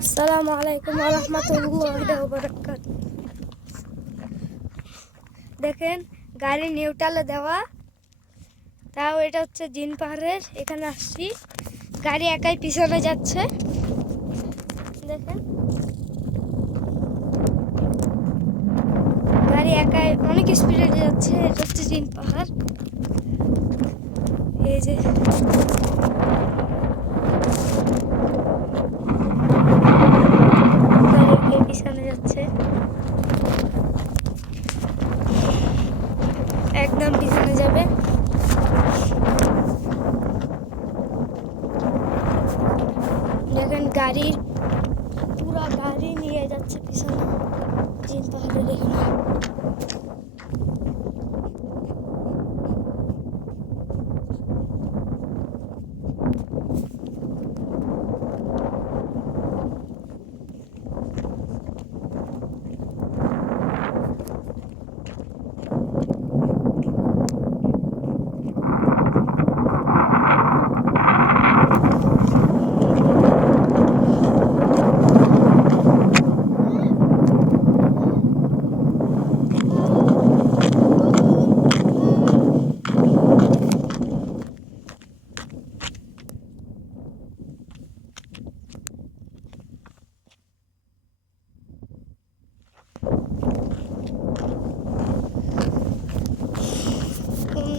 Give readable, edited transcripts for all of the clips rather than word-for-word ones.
আসসালামু আলাইকুম ওয়া রাহমাতুল্লাহি ওয়া বারাকাতুহু। দেখেন গাড়ি নিউট্রালে দেওয়া, তাও এটা হচ্ছে জিন পাহাড়ের। এখানে আসছি, গাড়ি একাই পিছনে যাচ্ছে। দেখেন গাড়ি একাই অনেক স্পিডে যাচ্ছে। এটা হচ্ছে জিন পাহাড়। এই যে গাড়ি একাই পিছনে যাচ্ছে, একদম পিছনে যাবে। দেখেন গাড়ি পুরা গাড়ি নিয়ে যাচ্ছে পিছনে জিন পাহাড়ের এখানে।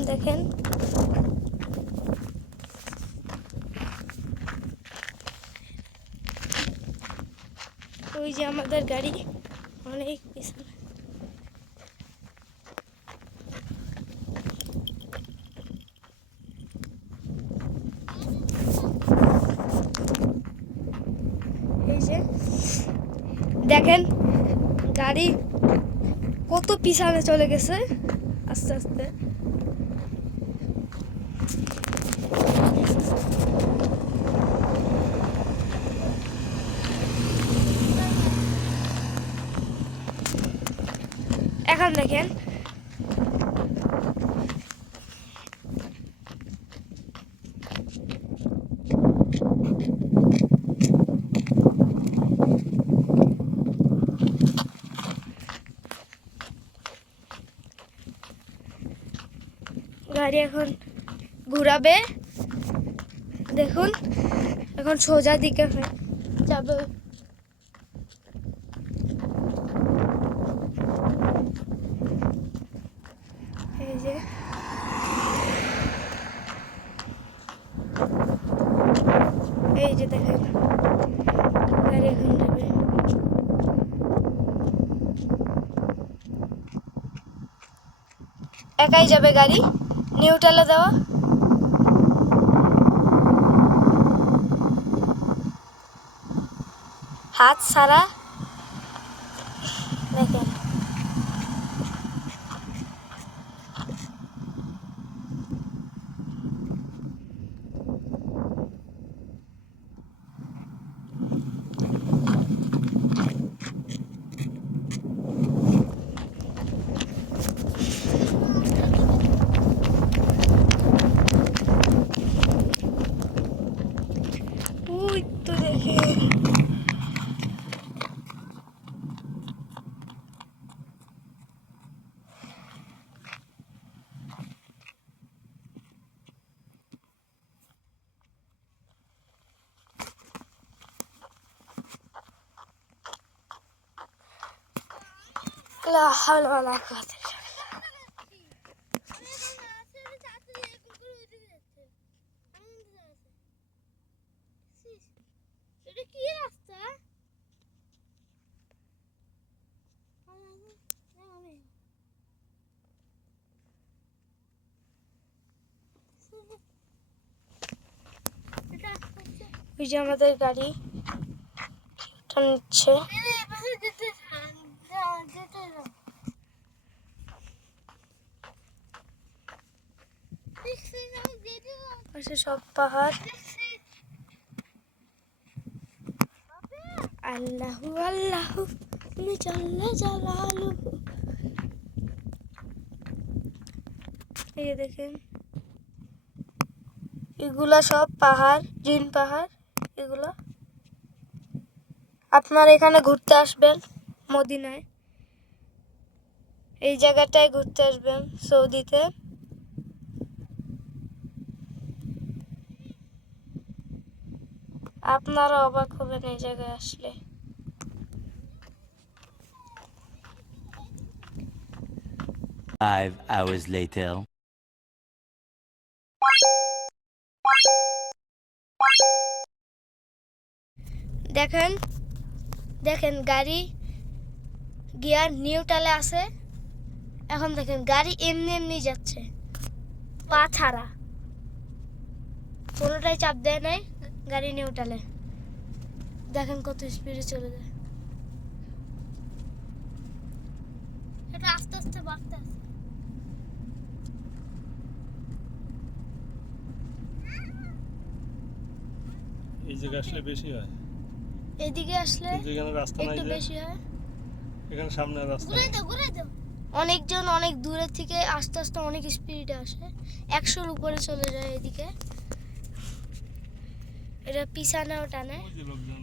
দেখেন ওই যে আমাদের গাড়ি অনেক পিছনে। এই যে দেখেন গাড়ি কত পিছনে চলে গেছে আস্তে আস্তে। এখন দেখেন গাড়ি এখন ঘুরাবে। দেখুন এখন সোজা দিকে যাবে। এই যে এই যে দেখেন গাড়ি এখন যাবে। একাই যাবে গাড়ি, নিউট্রালে দেওয়া। হাত ছাড়া। দেখেন ওই তো দেখেন লা হাওলা ওয়ালা কুওয়াতা ইল্লা বিল্লাহ। এটা কি রাস্তা? ওই যে আমাদের গাড়ি নিচ্ছে। পাশে সব পাহাড়। আল্লাহু আল্লাহু তুমি জাল্লা জালালুহু। এই দেখেন এগুলা সব পাহাড়, জিন পাহাড় এগুলা। আপনারা এখানে ঘুরতে আসবেন মদিনায়, এই জায়গাটায় ঘুরতে আসবেন সৌদিতে। আপনারা অবাক হবেন এই জায়গায় আসলে। Five hours later. দেখেন দেখেন গাড়ি গিয়ার নিউট্রালে আছে। এখন দেখেন গাড়ি এমনি এমনি যাচ্ছে, পা ছাড়া, কোনোটাই চাপ দেয় নাই, গাড়ি নিউট্রালে। দেখেন কত স্পিডে চলে যায়। এটা আস্তে আস্তে বাড়তে আছে। এই জায়গায় আসলে বেশি হয়, এদিকে আসলে যেখানে রাস্তা নাই, একটু যে বেশি হয়। এখানে সামনে আর রাস্তা ঘুরে নাই। দাও, ঘুরে দাও। অনেকজন অনেক দূরের থেকে আস্তে আস্তে অনেক স্পিডে আসে, 100-র উপরে চলে যায় এদিকে। এটা পিছানেও টানে। ওই যে লোকজন